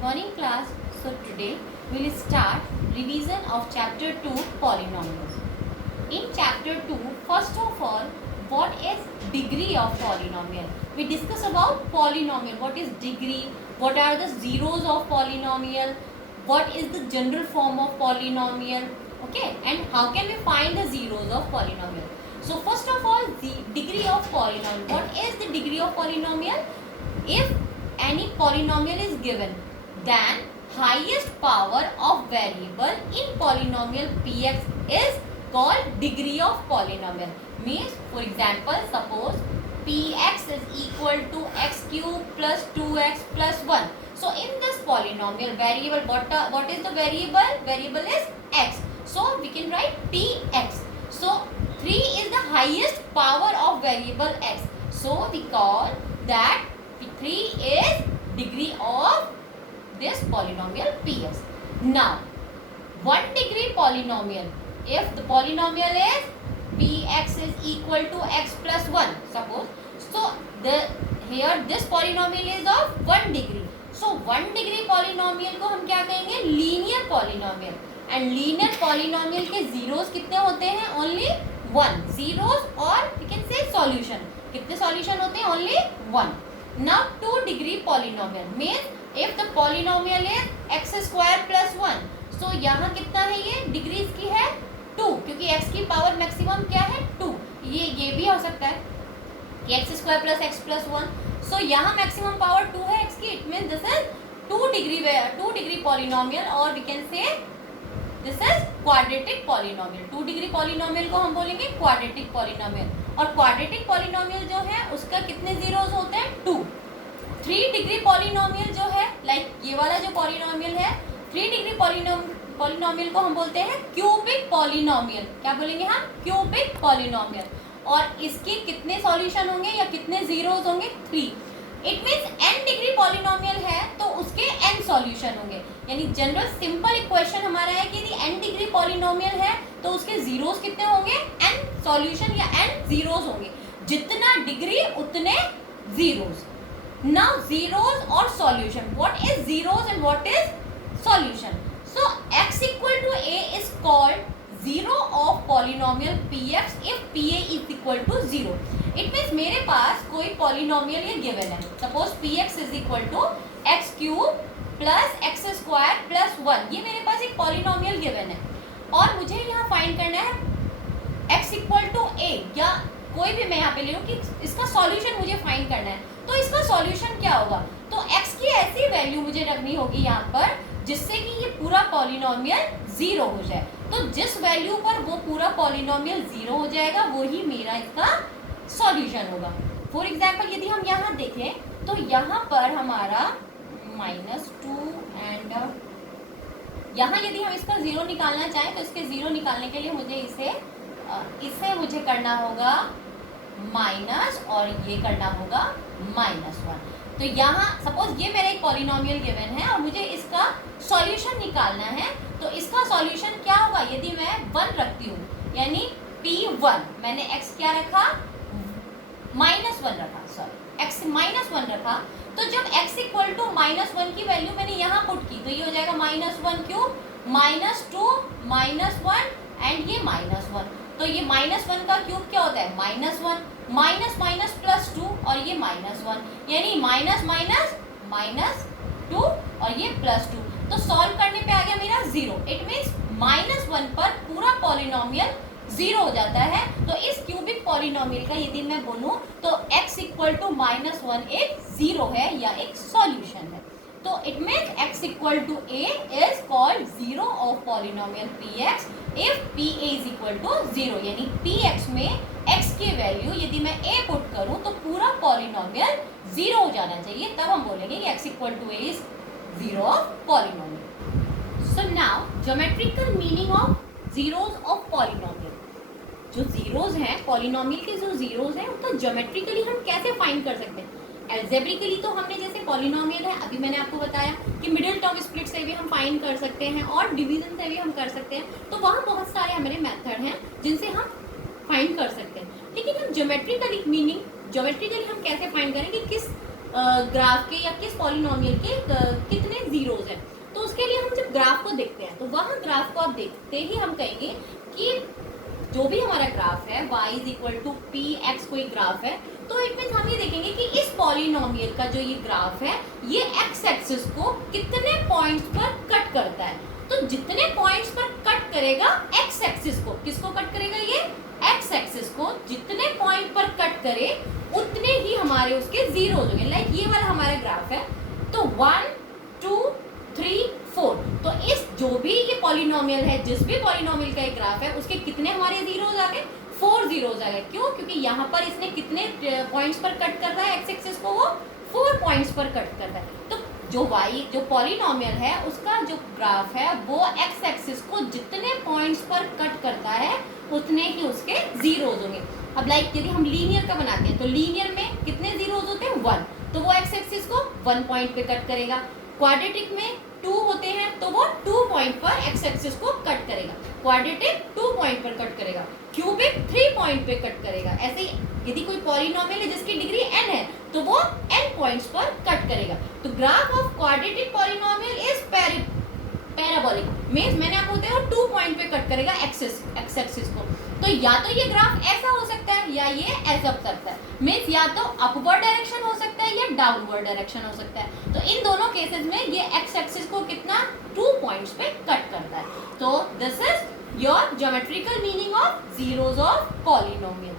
Good morning class. So today we will start revision of chapter 2 polynomials. In chapter 2, first of all, what is degree of polynomial? We discuss about polynomial. What is degree? What are the zeros of polynomial? What is the general form of polynomial? Okay, and how can we find the zeros of polynomial? So first of all, the degree of polynomial. What is the degree of polynomial? If any polynomial is given, then highest power of variable in polynomial px is called degree of polynomial. Means, for example, suppose px is equal to x cube plus 2x plus 1. So in this polynomial variable, what is the variable? Variable is x. So we can write px. So 3 is the highest power of variable x. So we call that 3 is degree of this polynomial px. Now, 1 degree polynomial, if the polynomial is px is equal to x plus 1, suppose, so here this polynomial is of 1 degree. So 1 degree polynomial को हम क्या कहेंगे? Linear polynomial. And linear polynomial के zeros कितने होते हैं? Only 1 zeros. और we can से सॉल्यूशन, कितने सॉल्यूशन होते हैं? Only 1. Now 2 degree polynomial means if the polynomial is x square plus 1, so यहाँ कितना है? ये डिग्री इसकी है 2, क्योंकि x की पावर मैक्सिमम क्या है? 2. ये भी हो सकता है कि x square plus x plus 1. So यहाँ मैक्सिमम पावर 2 है x की. It mean this is 2 degree polynomial, और we can say this is quadratic polynomial. 2 degree polynomial को हम बोलेंगे क्वाड्रेटिक पॉलिनोमियल. और क्वाड्रेटिक पॉलिनोमियल जो है उसका कितने जीरोस होते हैं? 2. 3 डिग्री पॉलिनोमियल जो है, लाइक ये वाला जो पॉलिनोमियल है, 3 डिग्री पॉलिनोमियल को हम बोलते हैं क्यूबिक पॉलिनोमियल. क्या बोलेंगे हम? Cubic polynomial. और इसके कितने सॉल्यूशन होंगे या कितने जीरोस होंगे? 3. It means n degree polynomial है तो उसके n सॉल्यूशन होंगे. यानी जनरल सिंपल इक्वेशन हमारा है कि यदि n डिग्री पॉलिनोमियल है तो उसके जीरोस कितने होंगे? n सॉल्यूशन या n जीरोस होंगे. जितना डिग्री उतने जीरोस. नाउ जीरोस और solution, what is zeros and what is solution? So x equal to a is called zero of polynomial px if pa is equal to 0. It means मेरे पास कोई polynomial ये given है. Suppose px is equal to x cube plus x square plus 1. ये मेरे पास एक polynomial given है और मुझे यहाँ फाइंड करना है x इक्वल टू a, या कोई भी मैं यहाँ पे ले लूँ कि इसका सॉल्यूशन मुझे फाइंड करना है. तो इसका सॉल्यूशन क्या होगा? तो x की ऐसी वैल्यू मुझे रखनी होगी यहाँ पर जिससे कि ये पूरा पॉलिनोमियल 0 हो जाए. तो जिस वैल्यू पर वो पूरा पॉलिनोमियल 0 हो जाएगा वही मेरा इसका सॉल्यूशन होगा. फॉर एग्जाम्पल यदि हम यहाँ देखें तो यहाँ पर हमारा -2 एंड यहाँ यदि हम इसका 0 निकालना चाहें तो इसके 0 निकालने के लिए मुझे इसे मुझे करना होगा माइनस और ये करना होगा -1. तो यहाँ सपोज ये मेरा एक पॉलिनोमियल गिवन है और मुझे इसका सॉल्यूशन निकालना है. तो इसका सॉल्यूशन क्या होगा? यदि मैं 1 रखती हूँ, यानी p1, मैंने x क्या रखा? -1 रखा, सॉरी x -1 रखा. तो जब x इक्वल टू -1 की वैल्यू मैंने यहाँ पुट की तो ये हो जाएगा -1 क्यूब -2 -1 एंड ये -1. तो ये -1 का क्यूब क्या होता है? -1 माइनस माइनस प्लस 2 और ये -1, यानी माइनस माइनस -2 और ये +2. तो सॉल्व करने पे आ गया मेरा 0. इट मीन्स -1 पर पूरा पॉलिनोमियल 0 हो जाता है. तो इस क्यूबिक पॉलिनोमियल का यदि मैं बोलूँ तो x इक्वल टू -1 एक 0 है या एक सॉल्यूशन है. तो it means x equal to a is called 0 of polynomial px if pa is equal to 0. यानी px में x की वैल्यू यदि मैं a पुट करूं तो पूरा पॉलिनोमियल 0 हो जाना चाहिए. तब हम बोलेंगे कि x equal to a is 0 of polynomial. So now geometrical meaning of zeros of polynomial. जो जीरोस हैं पॉलिनोमियल के, जो जीरोस हैं उनका ज्योमेट्रिकली हम कैसे फाइंड कर सकते हैं? एल्जेब्रिकली तो हमने जैसे पॉलिनोमियल है, अभी मैंने आपको बताया कि मिडिल टर्म स्प्लिट से भी हम फाइंड कर सकते हैं और डिवीजन से भी हम कर सकते हैं. तो वहाँ बहुत सारे हमारे मेथड हैं जिनसे हम फाइंड कर सकते हैं. लेकिन हम ज्योमेट्रिकली हम कैसे फाइंड करें कि किस ग्राफ के या किस पॉलिनोमियल के कितने जीरोज हैं। तो उसके लिए हम जब ग्राफ को देखते हैं तो वहाँ ग्राफ को आप देखते ही हम कहेंगे कि जो भी हमारा ग्राफ है y is equal to P X कोई ग्राफ है, तो इट मीन्स हम ये देखेंगे कि इस पॉलिनोमियल का जो ये ग्राफ है ये एक्स एक्सिस को कितने पॉइंट्स पर कट करता है। तो जितने पॉइंट्स पर कट करेगा एक्स एक्सिस को, किसको कट करेगा, ये एक्स एक्सिस को जितने पॉइंट पर कट करे उतने ही हमारे उसके जीरोज होंगे। लाइक ये वाला हमारा ग्राफ है, तो 1 2 3 4, तो इस जो भी ये पॉलिनोमियल है, जिस भी पॉलिनोमियल का ये ग्राफ है, उसके कितने हमारे जीरोज आ गए, 4 जीरोज आ गए। क्यों? क्योंकि यहाँ पर इसने कितने पॉइंट्स पर कट कर रहा है एक्स एक्सिस को, वो 4 पॉइंट्स पर कट कर रहा है। तो जो y जो पॉलिनोमियल है उसका जो ग्राफ है वो एक्स एक्सिस को जितने पॉइंट्स पर कट करता है उतने ही उसके जीरोज होंगे। अब लाइक यदि हम लीनियर का बनाते हैं तो लीनियर में कितने जीरोज होते हैं, 1, तो वो एक्स एक्सिस को 1 पॉइंट पे कट करेगा। क्वाड्रेटिक में 2 होते हैं तो वो 2 पॉइंट पर एक्स एक्सिस को कट करेगा। क्वाड्रेटिक 2 पॉइंट पर कट करेगा। क्यूबिक 3 पॉइंट पे कट करेगा। ऐसे ही यदि कोई पॉलिनोमियल है जिसकी डिग्री n है तो वो n पॉइंट्स पर कट करेगा। तो graph of quadratic polynomial is parabolic, means मैंने आपको बताया 2 पॉइंट पे कट करेगा एक्स एक्सिस को। तो या तो ये ग्राफ ऐसा हो सकता है या ये ऐसा हो सकता है, मींस या तो अपवर्ड डायरेक्शन हो सकता है या डाउनवर्ड डायरेक्शन हो सकता है। तो इन दोनों केसेस में ये एक्स एक्सिस को कितना 2 पॉइंट्स पे कट करता है। तो this is your geometrical meaning of zeros of polynomial.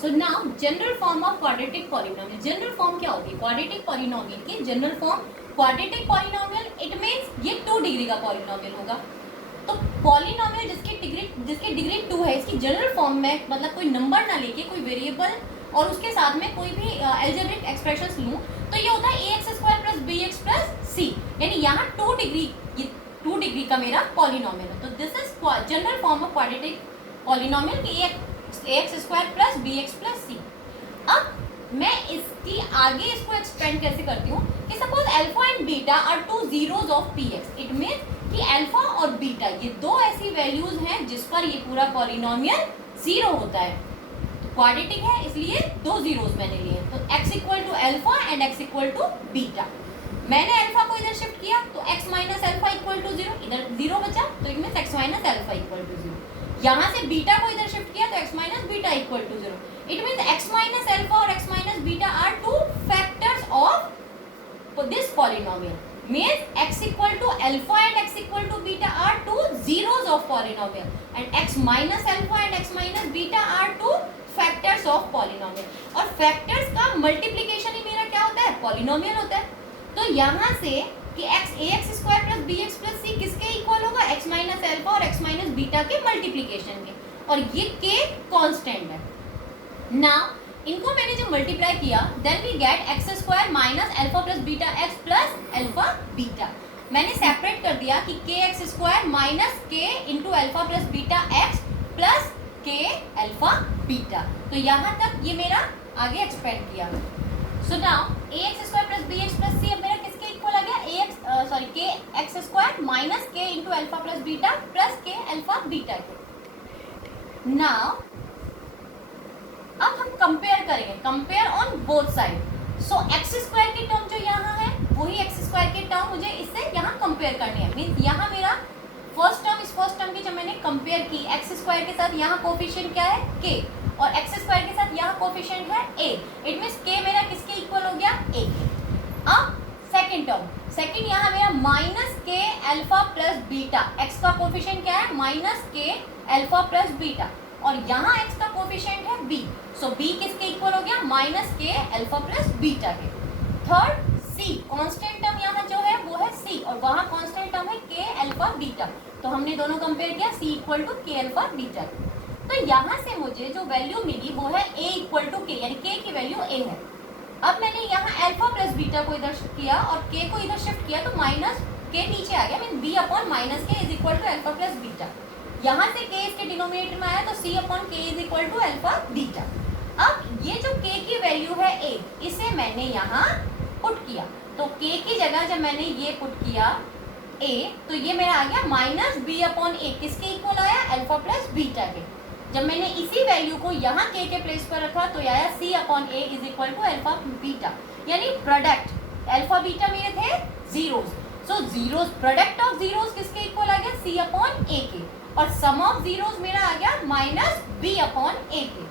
So now general form of quadratic polynomial. General form क्या होती है क्वाड्रेटिक पॉलिनोमियल की? General form quadratic polynomial it means ये 2 डिग्री का पॉलिनोमियल होगा। तो पॉलिनोमियल जिसकी डिग्री 2 है, इसकी जनरल फॉर्म में मतलब कोई नंबर ना लेके कोई वेरिएबल और उसके साथ में कोई भी अलजेब्रिक एक्सप्रेशंस लूं तो ये होता है ax square plus bx plus c, यानी यहाँ 2 डिग्री का मेरा पॉलिनोमियल है। तो this is general form of quadratic polynomial की ax square plus bx plus c। अब मैं इसकी आगे इसको एक्सपेंड कैसे करती हूँ कि suppose alpha and beta are 2 zeros of px, it means कि अल्फा और बीटा ये 2 ऐसी वैल्यूज हैं जिस पर ये पूरा पॉलिनोमियल 0 होता है। तो क्वाड्रेटिक है इसलिए 2 जीरोज मैंने लिए। तो x equal to alpha and x equal to beta. मैंने अल्फा को इधर शिफ्ट किया तो x minus alpha equal to 0, इधर 0 बचा तो it means x minus alpha equal to 0। यहाँ से बीटा को इधर शिफ्ट किया तो x minus beta equal to 0। It means x minus alpha और x minus beta are 2 factors of this polynomial, means x equal to alpha and x equal to beta are 2 zeros of polynomial and x minus alpha and x minus beta are 2 factors of polynomial। और factors का multiplication ही मेरा क्या होता है, polynomial होता है। तो यहाँ से कि ax square plus bx plus c किसके इक्वल होगा, x माइनस अल्फा और x माइनस बीटा के मल्टीप्लीकेशन के, और ये k कांस्टेंट है। नाउ इनको मैंने जब मल्टीप्लाई किया then we get x square minus alpha plus beta x plus alpha beta. मैंने सेपरेट कर दिया कि k x square minus k into alpha plus beta x plus k alpha beta. तो यहाँ तक ये मेरा आगे एक्सपेंड किया। So now a x square plus b x plus c अब मेरा किसके इक्वल आ गया, k x square minus k into alpha plus beta plus k alpha beta के। नाउ अब हम कंपेयर करेंगे, compare on both side. So x square की टर्म जो यहाँ है वही एक्स स्क्वायर की टर्म मुझे इससे यहाँ कंपेयर करनी है। मीन्स यहाँ मेरा फर्स्ट टर्म इस फर्स्ट टर्म की जब मैंने कंपेयर की एक्स स्क्वायर के साथ, यहाँ कोफिशिएंट क्या है k, और एक्स स्क्वायर के साथ यहाँ कोफिशिएंट है a, इट मीन्स k मेरा किसके इक्वल हो गया, a के। अब सेकेंड टर्म, सेकेंड यहाँ मेरा माइनस के अल्फा प्लस बीटा, एक्स का कोफिशिएंट क्या है माइनस के अल्फा प्लस बीटा, और यहाँ x का कोफिशिएंट है b, सो b किसके इक्वल हो गया, माइनस के अल्फा प्लस बीटा के। थर्ड c, कांस्टेंट टर्म यहाँ जो है वो है c, और वहाँ कांस्टेंट टर्म है k अल्फा बीटा, तो हमने दोनों कंपेयर किया c equal to k alpha beta. तो यहाँ से मुझे जो वैल्यू मिली वो है a इक्वल टू k, यानी k की वैल्यू a है। अब मैंने यहाँ अल्फा प्लस बीटा को इधर शिफ्ट किया और k को इधर शिफ्ट किया तो माइनस k नीचे आ गया, mean b upon minus k is equal to alpha plus beta. यहाँ से k इसके डिनोमिनेटर में आया तो c upon k is equal to alpha beta. अब ये जो k की वैल्यू है a, इसे मैंने यहाँ पुट किया, तो k की जगह जब मैंने ये पुट किया a, तो ये मेरा आ गया माइनस b अपॉन a, किसके इक्वल आया, अल्फा प्लस बीटा के। जब मैंने इसी वैल्यू को यहाँ k के प्लेस पर रखा तो आया c upon a is equal to alpha beta, यानी प्रोडक्ट अल्फा बीटा मेरे थे zeros, so zeros product of zeros किसके इक्वल आ गया c अपॉन a के, और सम ऑफ जीरोस मेरा आ गया माइनस b अपॉन a के।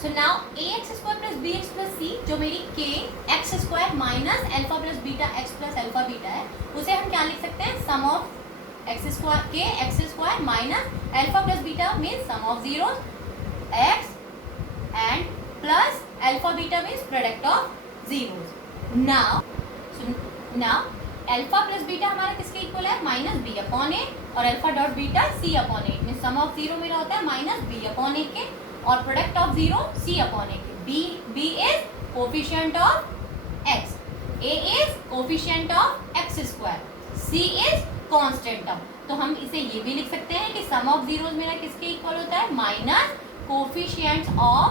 So now ax square plus bx plus c जो मेरी k x square minus alpha plus beta x plus alpha beta है, उसे हम क्या लिख सकते हैं, sum of x square k x square minus alpha plus beta means sum of zeros x and plus alpha beta means product of zeros. Now alpha plus beta हमारा किसके equal है, माइनस बी अपॉन ए, और alpha dot beta c upon a means sum of zero मेरा होता है minus b upon a के, और product of zero c upon a के। B is coefficient of x, a is coefficient of x square, c is constant term. तो हम इसे ये भी लिख सकते हैं कि सम ऑफ जीरोस मेरा किसके इक्वल होता है, minus coefficient of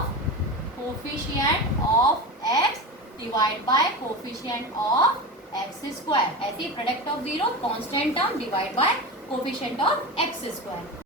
x divide by coefficient of x square. ऐसे product of zero constant term divide by coefficient of x square.